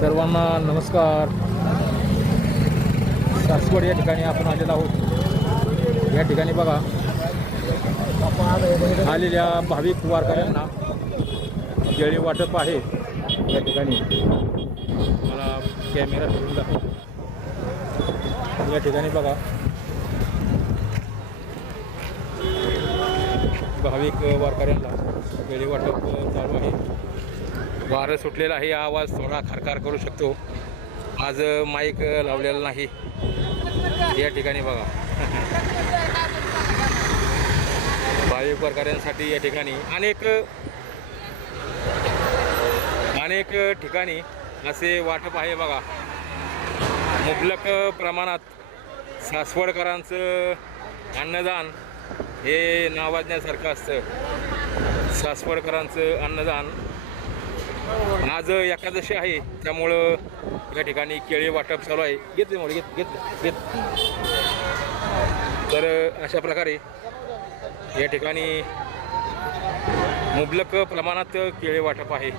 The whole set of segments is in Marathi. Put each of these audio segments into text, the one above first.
सर्वांना नमस्कार. सासवड या ठिकाणी आपण आलेलो आहोत. या ठिकाणी बघा आलेल्या भाविक वारकऱ्यांना केळी वाटप आहे. या ठिकाणी मला कॅमेरा फिरून दाखव. या ठिकाणी बघा भाविक वारकऱ्यांना केळी वाटप चालू आहे. वारं सुटलेलं आहे. आवाज थोडा खरखर करू शकतो. आज माईक लावलेला नाही. या ठिकाणी बघा भाविक वारकऱ्यांसाठी या ठिकाणी अनेक ठिकाणी असे वाटप आहे बघा. मुबलक प्रमाणात सासवडकरांचं अन्नदान हे नावाजण्यासारखं असतं. सासवडकरांचं अन्नदान. आज एकादशी आहे त्यामुळं या ठिकाणी केळी वाटप चालू आहे. घेतले मोठे घेत तर अशा प्रकारे या ठिकाणी मुबलक प्रमाणात केळी वाटप आहे.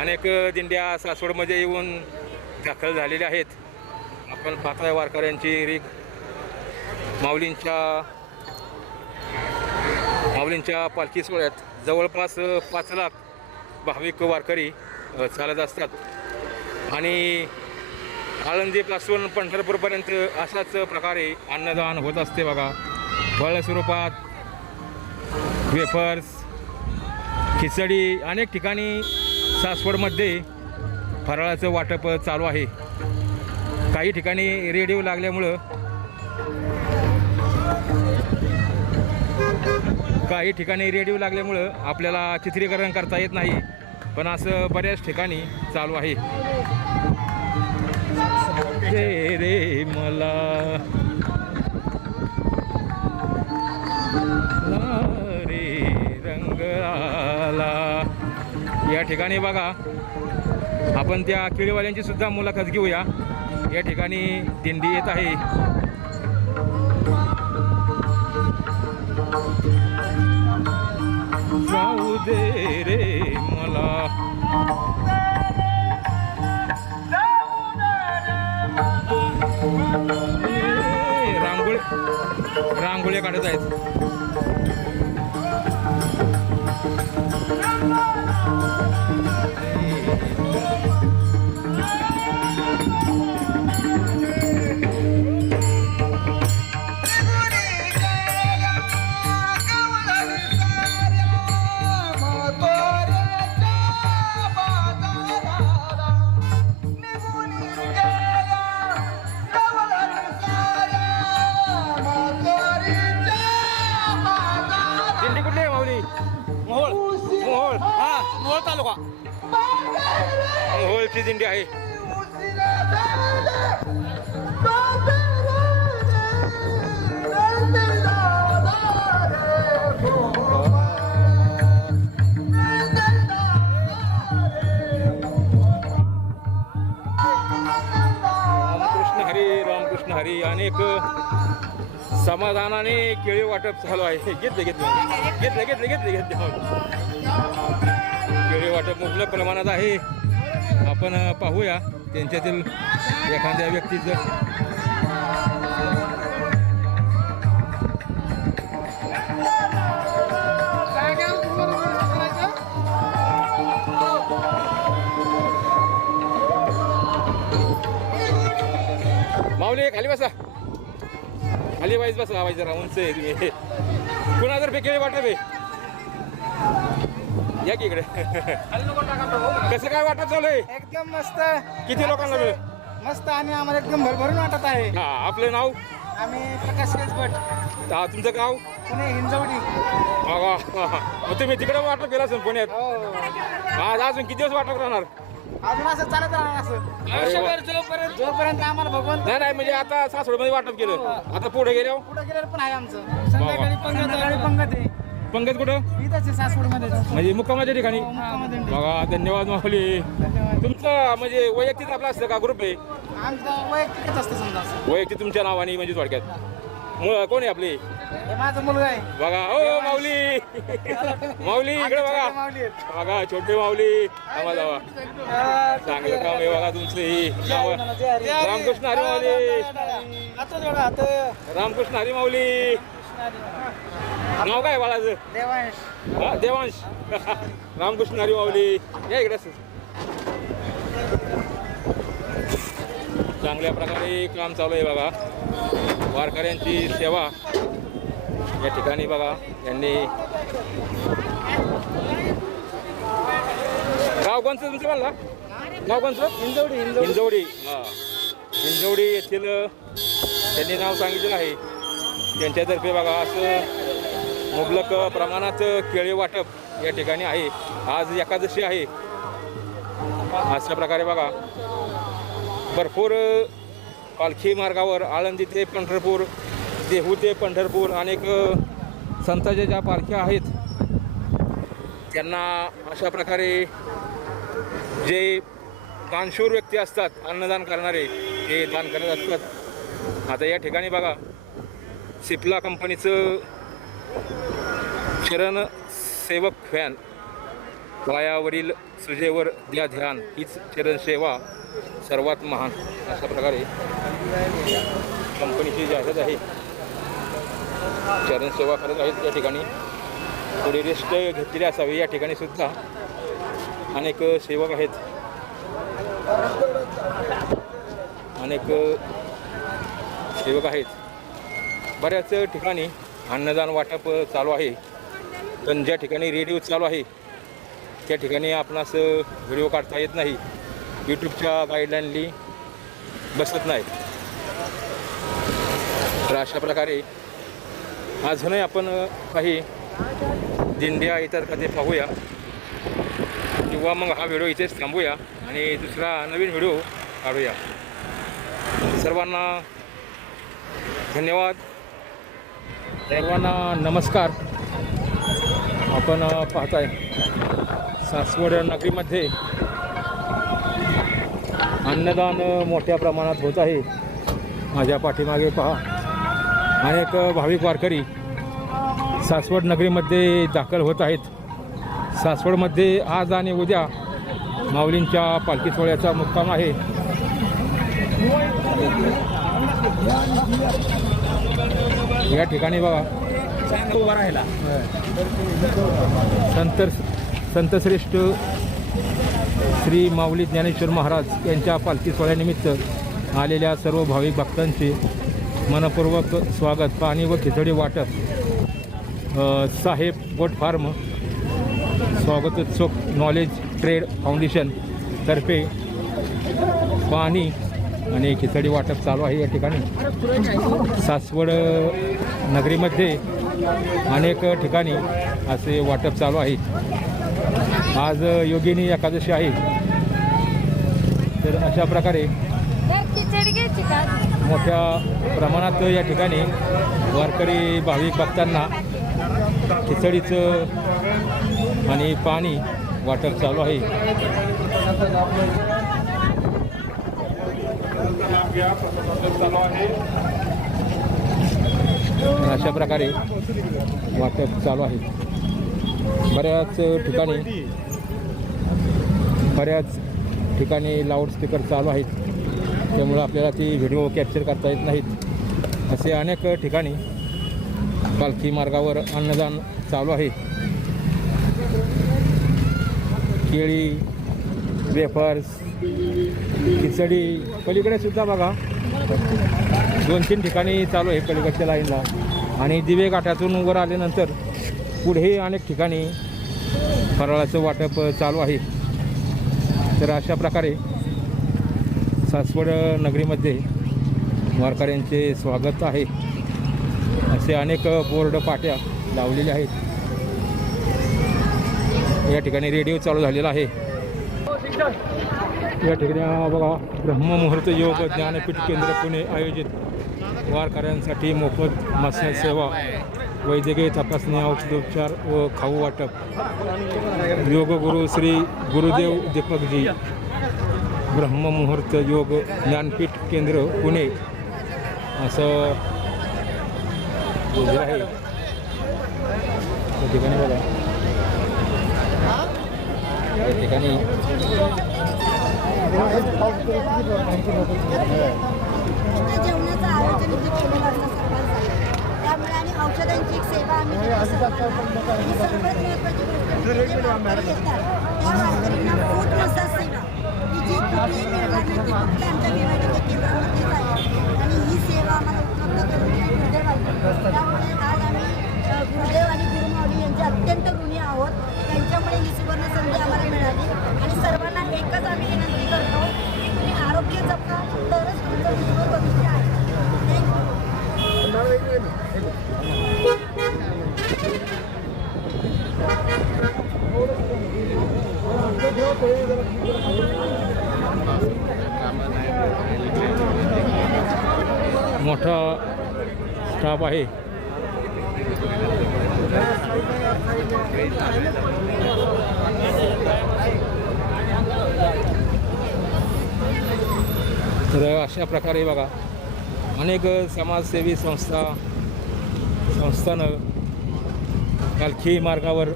अनेक दिंड्या सासवडमध्ये येऊन दाखल झालेल्या आहेत. आपण पाहताय वारकऱ्यांची रीग. माऊलींच्या पालखी सोहळ्यात जवळपास 5 लाख भाविक वारकरी चालत असतात आणि आळंदीपासून पंढरपूरपर्यंत अशाच प्रकारे अन्नदान होत असते बघा. फळ स्वरूपात वेफर्स, खिचडी. अनेक ठिकाणी सासवडमध्ये फराळाचं वाटप चालू आहे. काही ठिकाणी रेडिओ लागल्यामुळं आपल्याला चित्रीकरण करता येत नाही. पण असं बऱ्याच ठिकाणी चालू आहे. रे मला रे रंग आला. या ठिकाणी बघा आपण त्या केळीवाल्यांची सुद्धा मुलाखत घेऊया. या ठिकाणी दिंडी येत आहे. जाऊ दे रे मला रांगोळी काढत आहेत. मोहोळची दिंडी आहे. रामकृष्ण हरी. अनेक समाधानाने केळी वाटप चालू आहे. घेतले केळी वाटप मुबलक प्रमाणात आहे. आपण पाहूया त्यांच्यातील एखाद्या व्यक्तीचं. माऊली खाली बसा. खाली वाईज बसा. आवाज जरा उंच आहे तुम्ही. कुणातर्फे केळी वाटप आहे? या की इकडे. कसं काय वाटत चालू आहे? एकदम मस्त. किती लोकांना मिळेल? मस्त. आणि आम्हाला एकदम भरभरून वाटत आहे. हा. आपलं नाव? आम्ही प्रकाश केसभट. तुमचं गाव? पुणे हिंजवडी. मग तुम्ही तिकडे वाटप केला असेल पुण्यात? आज अजून किती दिवस वाटप राहणार? अजून असं चालत राहणार. असं जोपर्यंत आम्हाला भगवान. नाही म्हणजे आता सासवडमध्ये वाटप केलं. आता पुढे गेल्यावर पण आहे आमचं. संध्याकाळी पंगत आहे. पंगत कुठं? इथंच आहे सासवडमध्ये. म्हणजे मुक्कामाच्या ठिकाणी. बघा. धन्यवाद माऊली. तुमचं म्हणजे वैयक्तिक आपला असतं का ग्रुप आहे? आमचं वैयक्तिकच असतं समजा. वैयक्तिक तुमच्या नावाने म्हणजे थोडक्यात. कोण आहे आपली हे माझा मुलगा आहे बघा हो माऊली माऊली इकडे बघा माऊली बघा छोटे माऊली आम्हा जावा चांगलं काम आहे बघा तुमचं ही रामकृष्ण हरी माऊली रामकृष्ण हरी माऊली नाव काय बाळाचं देवांश हा देवांश रामकृष्ण हरी माऊली या इकडे चांगल्या प्रकारे काम चालू आहे बघा वारकऱ्यांची सेवा या ठिकाणी बघा यांनी गाव कोणतं तुमचं म्हणला गाव कोणतं हिंजवडी हां हिंजवडी येथील त्यांनी नाव सांगितलेलं आहे त्यांच्यातर्फे बघा असं मुबलक प्रमाणात केळी वाटप या ठिकाणी आहे आज एकादशी आहे अशा प्रकारे बघा भरपूर पालखी मार्गावर आळंदी ते पंढरपूर देहू ते पंढरपूर अनेक संतांच्या ज्या पालख्या आहेत त्यांना अशा प्रकारे जे दानशूर व्यक्ती असतात अन्नदान करणारे ते दान करत असतात आता या ठिकाणी बघा सिप्ला कंपनीचं शरण सेवक फॅन पायावरील सुजेवर द्या ध्यान हीच चरण सेवा सर्वात महान अशा प्रकारे कंपनीची जाहिरात आहे चरण सेवा करत आहेत या ठिकाणी थोडी रेस्ट घेतलेली असावी या ठिकाणी सुद्धा अनेक सेवक आहेत अनेक सेवक आहेत बऱ्याच ठिकाणी अन्नदान वाटप चालू आहे पण ज्या ठिकाणी रेडिओ चालू आहे त्या ठिकाणी आपणास व्हिडिओ काढता येत नाही यूट्यूबच्या गाईडलाईनली बसत नाही तर अशा प्रकारे अजूनही आपण काही दिंड्या इतर कधी पाहूया किंवा मग हा व्हिडिओ इथेच थांबूया आणि दुसरा नवीन व्हिडिओ काढूया सर्वांना धन्यवाद सर्वांना नमस्कार आपण पाहताय सासवड नगरीमध्ये अन्नदान मोठ्या प्रमाणात होत आहे माझ्या पाठीमागे पहा अनेक भाविक वारकरी सासवड नगरीमध्ये दाखल होत आहेत सासवडमध्ये आज आणि उद्या माऊलींच्या पालखी सोहळ्याचा मुक्काम आहे या ठिकाणी बघा उभा राहिला संतश्रेष्ठ श्री माऊली ज्ञानेश्वर महाराज यांच्या पालखी सोहळ्यानिमित्त आलेल्या सर्व भाविक भक्तांचे मनपूर्वक स्वागत पाणी व खिचडी वाटप साहेब गोट फार्म स्वागतोत्सव नॉलेज ट्रेड फाउंडेशन तर्फे पाणी आणि खिचडी वाटप चालू आहे या ठिकाणी सासवड नगरीमध्ये अनेक ठिकाणी असे वाटप चालू आहे आज योगिनी एकादशी आहे तर अशा प्रकारे मोठ्या प्रमाणात या ठिकाणी वारकरी भाविक भक्तांना खिचडीचं आणि पाणी वाटप चालू आहे अशा प्रकारे वाटप चालू आहे बऱ्याच ठिकाणी लाऊडस्पीकर चालू आहेत त्यामुळं आपल्याला ती व्हिडिओ कॅप्चर करता येत नाहीत असे अनेक ठिकाणी पालखी मार्गावर अन्नदान चालू आहे केळी वेफर्स खिचडी पलीकडे सुद्धा बघा 2-3 ठिकाणी चालू आहे पलीकडच्या लाईनला आणि दिवे घाटातून वर आल्यानंतर पुढे अनेक ठिकाणी फराळाचं वाटप चालू आहे तर अशा प्रकारे सासवड नगरीमध्ये वारकऱ्यांचे स्वागत आहे असे अनेक बोर्ड पाट्या लावलेल्या आहेत या ठिकाणी रेडिओ चालू झालेला आहे या ठिकाणी बघा ब्रह्ममुहूर्त योग ज्ञानपीठ केंद्र पुणे आयोजित वारकऱ्यांसाठी मोफत मसाज सेवा वैद्यकीय तपासणी औषधोपचार व खाऊ वाटप योगगुरू श्री गुरुदेव दीपकजी ब्रह्ममुहूर्त योग ज्ञानपीठ केंद्र पुणे असं उजवी आहे त्या ठिकाणी बघा त्या ठिकाणी इथे जेवणाचं आयोजन इथे केलेलं असतं सर्वांसाठी. त्यामुळे आणि औषधांची एक सेवा आम्ही देतो सर्वांना. आणि सर्वात महत्त्वाची गोष्ट म्हणजे जे वारकरी येतात त्या वारकऱ्यांना फूड मसाज सेवा ही जी कुठेही मिळणार नाही ती फक्त आमच्या विभागाच्या केंद्रामध्येच आहे. आणि ही सेवा आम्हाला उपलब्ध करून दिली गुरुदेव आहे. त्यामुळे आज आम्ही गुरुदेव आणि गुरुमाऊली यांचे अत्यंत ऋणी आहोत. त्यांच्यामुळे ही सुवर्ण संधी आम्हाला मिळाली. आणि सर्वांना एकच आम्ही विनंती करतो की तुम्ही आरोग्य जपा तरच तुमचं उज्ज्वल भविष्य आहे. मोठा स्टाफ आहे. तर अशा प्रकारे बघा अनेक समाजसेवी संस्थानं पालखी मार्गावर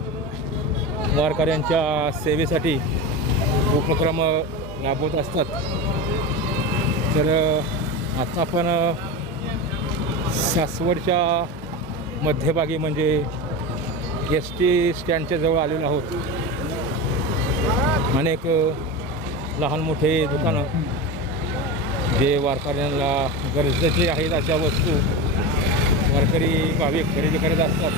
वारकऱ्यांच्या सेवेसाठी उपक्रम राबवत असतात. तर आता आपण सासवडच्या मध्यभागी म्हणजे ST स्टँडच्या जवळ आलेलो आहोत. अनेक लहान मोठे दुकानं जे वारकऱ्यांना गरजेचे आहेत अशा वस्तू वारकरी भाविक खरेदी करत असतात.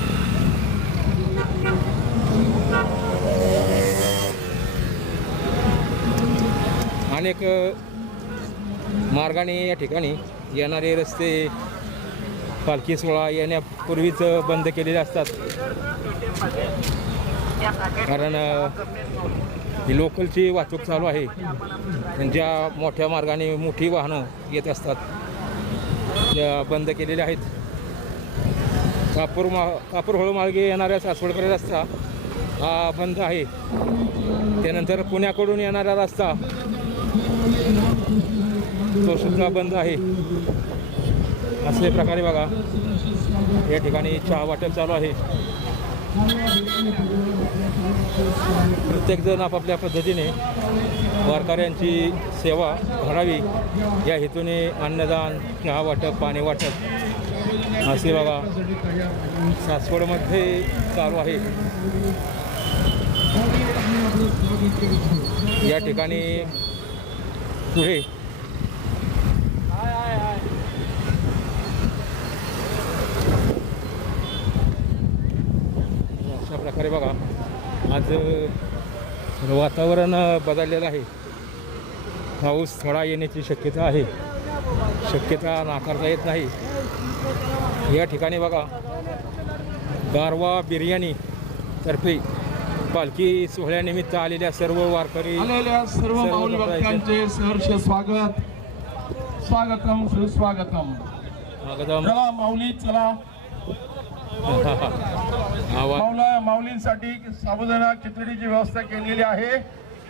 अनेक मार्गाने या ठिकाणी येणारे रस्ते पालखी सोहळा येण्यापूर्वीच बंद केलेले असतात. कारण ही लोकलची वाहतूक चालू आहे. ज्या मोठ्या मार्गाने मोठी वाहनं येत असतात त्या बंद केलेल्या आहेत. कापूरहोळ मार्गे येणाऱ्या सासवडकडे रस्ता हा बंद आहे. त्यानंतर पुण्याकडून येणारा रस्ता तो सुद्धा बंद आहे. असे प्रकारे बघा या ठिकाणी चहा वाटप चालू आहे. प्रत्येकजण आपापल्या पद्धतीने वारकऱ्यांची सेवा घडावी या हेतूने अन्नदान, चहा वाटप, पाणी वाटप असे बघा सासवडमध्ये चालू आहे. या ठिकाणी पुढे अशा प्रकारे बघा आज वातावरण बदललेलं आहे. पाऊस थोडा येण्याची शक्यता आहे. शक्यता नाकारता येत नाही. या ठिकाणी बघा गारवा बिर्याणी तर्फे पालखी सोहळ्यानिमित्त आलेल्या सर्व वारकरी आलेल्या सर्व माऊली भक्तांचे सहर्ष स्वागत. स्वागतम सुस्वागतम. चला माऊली चला. माऊलींसाठी साबुदाणा खिचडीची व्यवस्था केलेली आहे.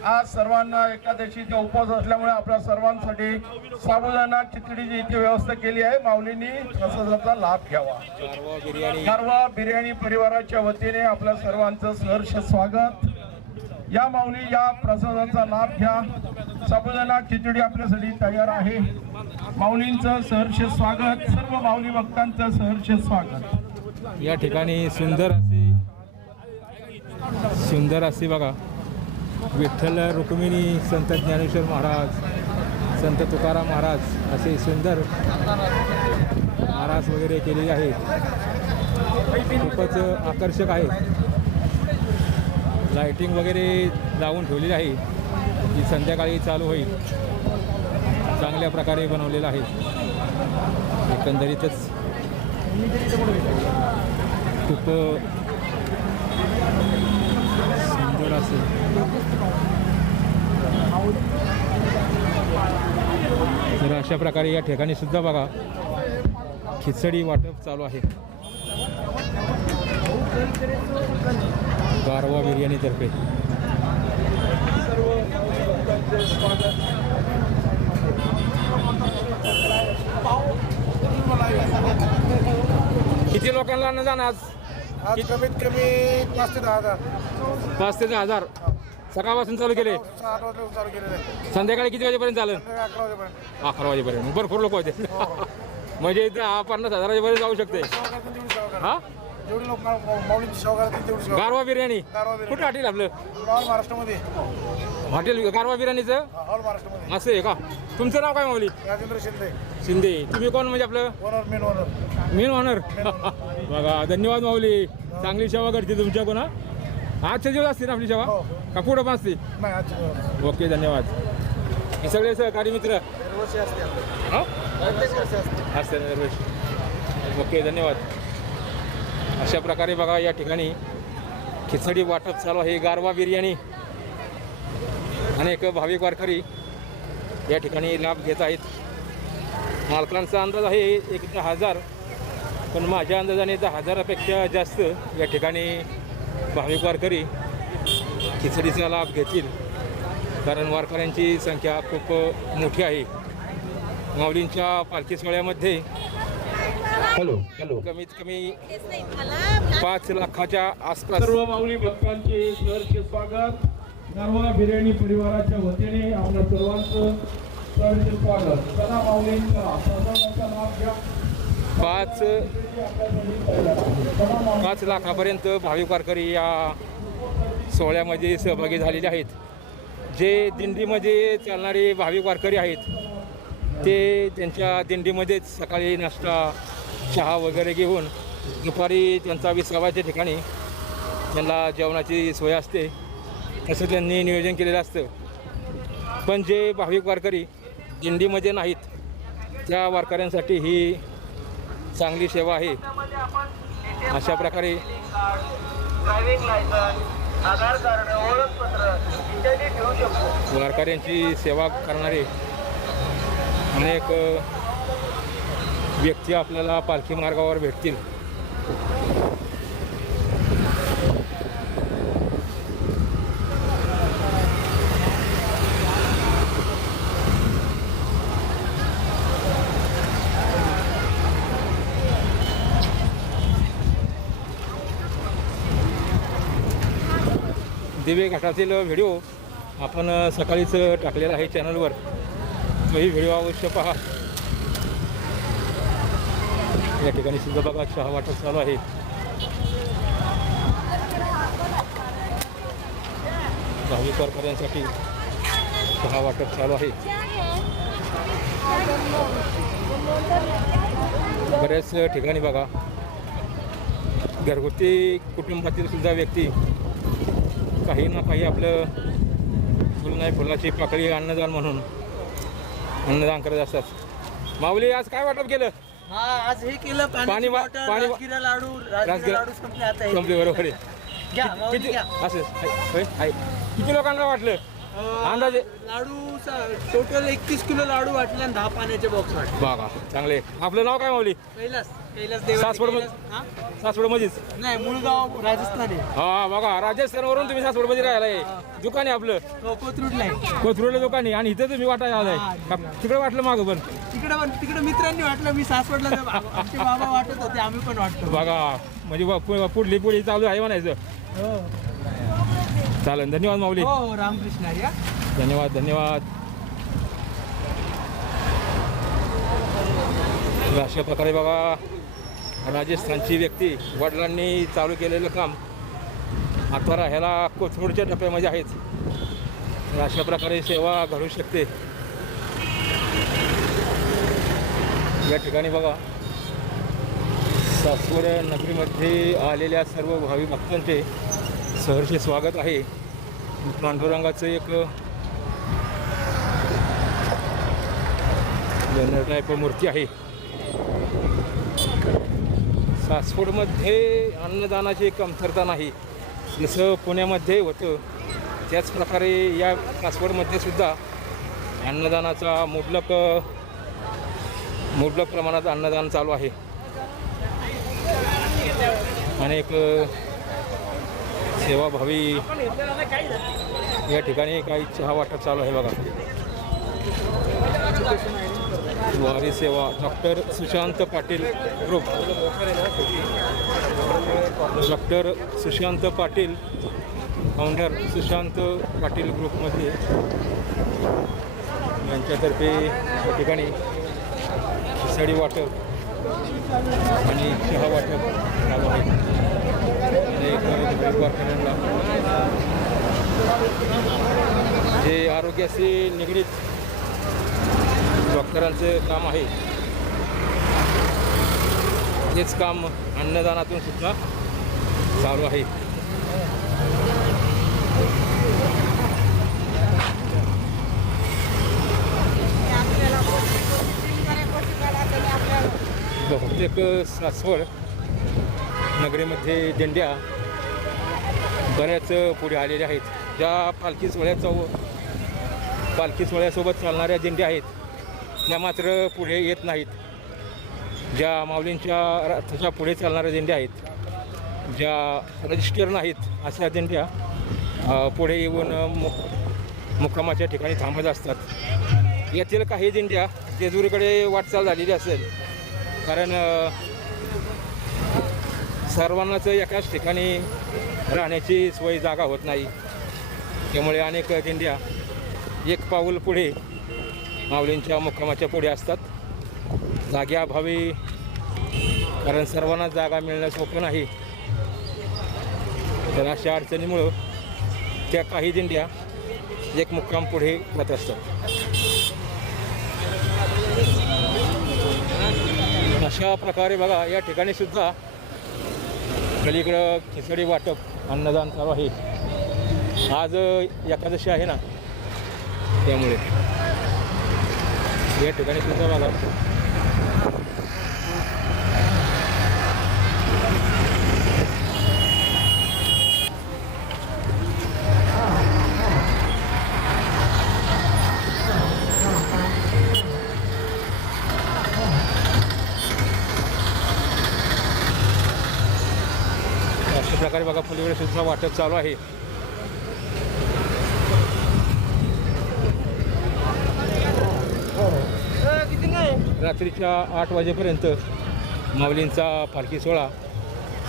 आज सर्वांना एकादशीचा उपवास असल्यामुळे आपल्या सर्वांसाठी साबुदाणा खिचडीची इथे व्यवस्था केली आहे. माऊलींनी प्रसादाचा लाभ घ्यावा. गारवा बिर्याणी परिवाराच्या वतीने आपल्या सर्वांचं सहर्ष स्वागत. या माऊली या प्रसादाचा लाभ घ्या. साबुदाणा खिचडी आपल्यासाठी तयार आहे. माऊलींचं सहर्ष स्वागत. सर्व माऊली भक्तांचं सहर्ष स्वागत. या ठिकाणी सुंदर असे बघा विठ्ठल रुक्मिणी, संत ज्ञानेश्वर महाराज, संत तुकाराम महाराज असे सुंदर महाराज वगैरे केलेले आहेत. खूपच आकर्षक आहे. लाइटिंग वगैरे लावून ठेवलेली आहे जी संध्याकाळी चालू होईल. चांगल्या प्रकारे बनवलेलं आहे. एकंदरीतच खूप सुंदर असेल. तर अशा प्रकारे या ठिकाणी सुद्धा बघा खिचडी वाटप चालू आहे गारवा बिर्याणी तर्फे. किती लोकांना अन्नदान आज? आज कमीत कमी 5 ते 10,000 5 ते 10,000 सकाळपासून चालू केले. 6-8 वाजता चालू केलेलं आहे. संध्याकाळी किती वाजेपर्यंत चालेल? 11 वाजेपर्यंत. 11 वाजेपर्यंत. भरपूर लोक होते. म्हणजे 10-50,000 पर्यंत जाऊ शकते. सेवा करतील तेवढी सेवा करा. हा जेवढी लोक माऊलींची सेवा करतील तेवढी सेवा. गारवा बिर्याणी गारवा बिर्याणी. कुठं हॉटेल आपलं? ऑल महाराष्ट्रामध्ये. हॉटेल गारवा बिर्याणीचं ऑल महाराष्ट्रामध्ये. असं आहे का? तुमचं नाव काय माऊली? राजेंद्र शिंदे. शिंदे. तुम्ही कोण म्हणजे आपलं owner, main owner. Main owner? बघा धन्यवाद माऊली, चांगली सेवा करते तुमच्या कोणा. आजच्या दिवस असते ना आपली सेवा हो. का पुढं पण असते? नाही आजची ओके धन्यवाद. हे सगळे सहकारी मित्र दरवर्षी असते आपल्याकडे. हा प्रत्येक वर्षी असते. असते ना दरवर्षी. ओके धन्यवाद. अशा प्रकारे बघा या ठिकाणी खिचडी वाटप चालू आहे. गारवा बिर्याणी अनेक भाविक वारकरी या ठिकाणी लाभ घेत आहेत. मालकांचा अंदाज आहे 10,000, पण माझ्या अंदाजाने 10,000पेक्षा जास्त या ठिकाणी भाविक वारकरी खिचडीचा लाभ घेतील, कारण वारकऱ्यांची संख्या खूप मोठी आहे. माऊलींच्या पालखी सोहळ्यामध्ये कमीत कमी 5 लाखाच्या आसपास. सर्व माऊली भक्तांचे सहर्ष स्वागत. गारवा बिर्याणी परिवाराच्या वतीने आपल्या सर्वांचं सहर्ष स्वागत. चला माऊलींचा प्रसादाचा लाभ घ्या. 5 लाखापर्यंत भाविक वारकरी या सोहळ्यामध्ये सहभागी झालेले आहेत. जे दिंडीमध्ये चालणारे भाविक वारकरी आहेत ते त्यांच्या दिंडीमध्येच सकाळी नाश्ता चहा वगैरे घेऊन दुपारी त्यांचा विसावाच्या ठिकाणी त्यांना जेवणाची सोय असते, तसं त्यांनी नियोजन केलेलं असतं. पण जे भाविक वारकरी दिंडीमध्ये नाहीत त्या वारकऱ्यांसाठी ही चांगली सेवा आहे. अशा प्रकारे वारकऱ्यांची सेवा करणारे अनेक व्यक्ती आपल्याला पालखी मार्गावर भेटतील. दिवे घाटातील व्हिडिओ आपण सकाळीच टाकलेला आहे चॅनलवर, तोही व्हिडिओ अवश्य पहा. या ठिकाणी सुद्धा बघा चहा वाटप चालू आहे. भाविक वारकऱ्यांसाठी चहा वाटप चालू आहे. बऱ्याच ठिकाणी बघा घरगुती कुटुंबातील सुद्धा व्यक्ती काही ना काही आपलं फुल नाही फुलाची पाकळी अन्नदान म्हणून अन्नदान करत असतात. माऊली आज काय वाटप केलं? हा आज हे केलं पाणी वा- पाणी वा- राजगिरा लाडू राजगिरा- लाडू संपले आता हे. संपले बरोबर आहे. घ्या, माऊली किती घ्या. असं होय आहे. किती लोकांना वाटलं अंदाजे? लाडू टोटल 31 किलो लाडू वाटले आणि 10 पाण्याचे बॉक्स वाटले. बघा चांगले. आपलं नाव काय माऊली? कैलास सासवड सासवडमध्येच? नाही, मुळगाव राजस्थान आहे. हा बघा राजस्थानवरून तुम्ही सासवडमध्ये राहिला आहे. दुकान आहे आपलं कोथरूडला आहे. कोथरूडला दुकान आहे आणि इथं तुम्ही वाटायला आलाय का? तिकडे वाटलं मागं पण तिकडे मित्रांनी वाटलं, मी सासवडला आमचे बाबा वाटत होते, आम्ही पण वाटतो. बघा म्हणजे पुढली पुढे चालू आहे म्हणायचं. हो चालेल धन्यवाद माऊली. हो रामकृष्ण हरी. धन्यवाद धन्यवाद. अशा प्रकारे बघा राजस्थानची व्यक्ती वडिलांनी चालू केलेलं काम आता राहायला कोथरूडच्या टप्प्यामध्ये आहेत. अशा प्रकारे सेवा घडू शकते. या ठिकाणी बघा सासवड नगरीमध्ये आलेल्या सर्व भाविक भक्तांचे सहर्ष स्वागत आहे. पांडुरंगाचं एक बॅनर टाईप मूर्ती आहे. सासवडमध्ये अन्नदानाची कमतरता नाही, जसं पुण्यामध्ये होतं त्याच प्रकारे या सासवडमध्ये सुद्धा अन्नदानाचा मुबलक प्रमाणात अन्नदान चालू आहे. अनेक सेवाभावी या ठिकाणी काही चहा वाटप चालू आहे बघा. वारी सेवा doctor Sushant Patil group, doctor Sushant Patil founder Sushant Patil ग्रुपमध्ये यांच्यातर्फे या ठिकाणी खिचडी वाटप आणि चहा वाटप चालू आहे. अनेक गरीब वारकऱ्यांना जे आरोग्याशी निगडीत डॉक्टरांचं काम आहे हेच काम अन्नदानातून सुद्धा चालू आहे. बहुतेक सासवड नगरीमध्ये दिंड्या बऱ्याच पुढे आलेल्या आहेत. ज्या पालखी सोहळ्यासोबत चालणाऱ्या दिंड्या आहेत त्या मात्र पुढे येत नाहीत. ज्या माऊलींच्या रथाच्या पुढे चालणाऱ्या दिंड्या आहेत, ज्या रजिस्टर नाहीत अशा दिंड्या पुढे येऊन मुक्कामाच्या ठिकाणी थांबत असतात. यातील काही दिंड्या जेजुरीकडे वाटचाल झालेली असेल, कारण सर्वांनाच एकाच ठिकाणी राहण्याची सोय जागा होत नाही. त्यामुळे अनेक दिंड्या एक पाऊल पुढे माऊलींच्या मुक्कामाच्या पुढे असतात. जाग्याअभावी, कारण सर्वांना जागा मिळणं सोपं नाही, तर अशा अडचणीमुळं त्या काही दिंड्या एक मुक्काम पुढे जात असतात. अशा प्रकारे बघा या ठिकाणी सुद्धा पलीकडं खिचडी वाटप अन्नदान चालू आहे. आज एकादशी आहे ना, त्यामुळे या ठिकाणी सुद्धा बघा अशा प्रकारे बघा पलीकडे सुद्धा वाटप चालू आहे. रात्रीच्या 8 वाजेपर्यंत माऊलींचा पालखी सोहळा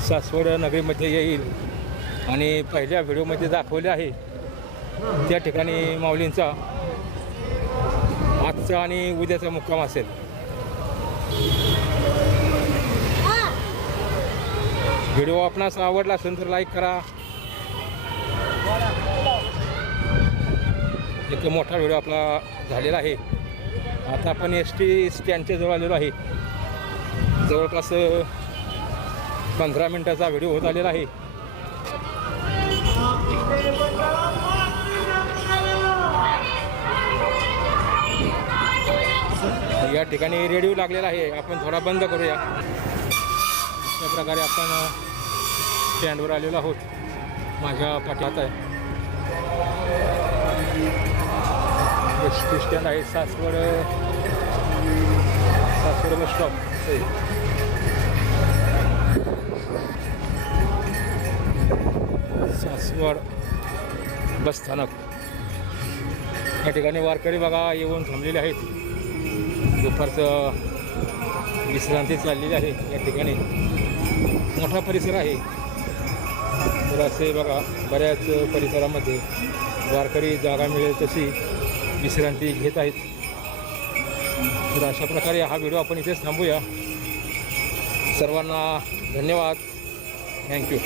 सासवड नगरीमध्ये येईल आणि पहिल्या व्हिडिओमध्ये दाखवले आहे त्या ठिकाणी माऊलींचा आजचा आणि उद्याचा मुक्काम असेल. व्हिडिओ आपणास आवडला असेल तर लाईक करा. एक मोठा व्हिडिओ आपला झालेला आहे. आता आपण ST स्टँडच्या जवळ आलेलो आहे. जवळपास 15 मिनिटाचा व्हिडिओ होत आलेला आहे. या ठिकाणी रेडिओ लागलेला आहे, आपण थोडा बंद करूया. अशा प्रकारे आपण स्टँडवर आलेलो आहोत. माझ्या पाठीत आहे ST स्टँड आहे, सासवड बस स्टॉप. सासवड बस स्थानक या ठिकाणी वारकरी बघा येऊन थांबलेले आहेत. दुपारचं विश्रांती चाललेली आहे. या ठिकाणी मोठा परिसर आहे, तर असे बघा बऱ्याच परिसरामध्ये वारकरी जागा मिळेल तशी विश्रांती घेत आहेत. तर अशा प्रकारे हा व्हिडिओ आपण इथेच थांबूया. सर्वांना धन्यवाद. थँक्यू.